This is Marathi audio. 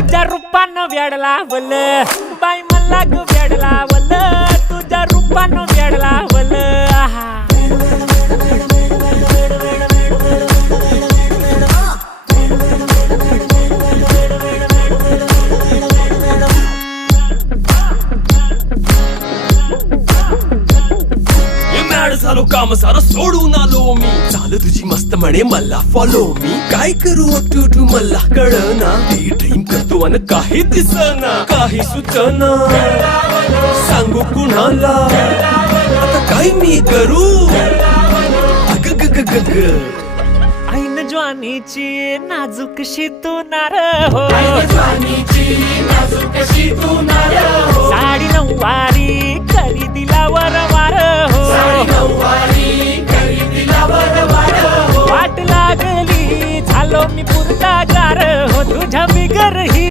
तुझ्या रूपानं वेड लावल बाई मला ग वेड लावल तुझ्या रूपानं वेड लावल झालो काम सारं सोडून आलो मी चाल तुझी मस्त म्हणे मला फॉलो मी काय करू टू मला कळना ड्रीम करतो आणि काही दिसना काही सुचना सांगू कुणाला आता काय मी करू अग ग ग ग ग ऐन ज्वानीची नाजूकशी तू नार हो साडी नऊवारी करी दिला वरवार हो वाट लागली झालो मी पुरता गार हो तुझ्या बिगर ही